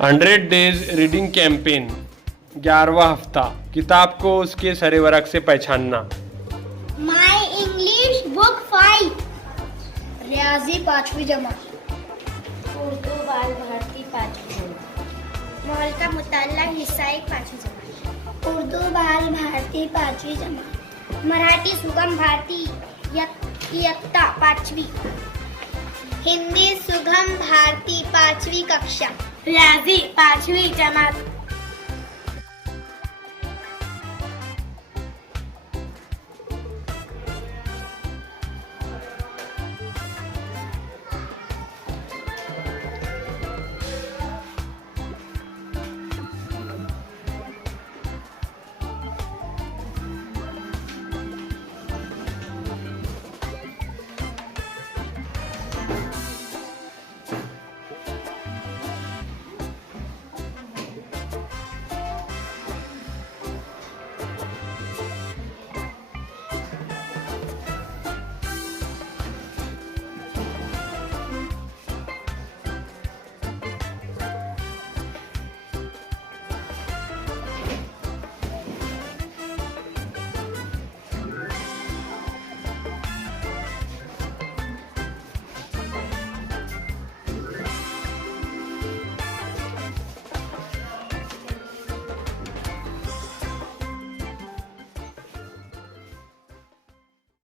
100 days reading campaign 11वां हफ्ता। किताब को उसके सरे वरक से पहचानना। माई इंग्लिश बुक 5, रियाजी 5वीं जमात, उर्दू बाल भारती 5वीं जमात, महल का मुताला हिस्सा 1 5वीं जमात, उर्दू बाल भारती 5वीं जमात, मराठी सुगम भारती इयत्ता 5वीं, हिंदी सुगम भारती 5वीं कक्षा, रियाजी 5वीं जमात,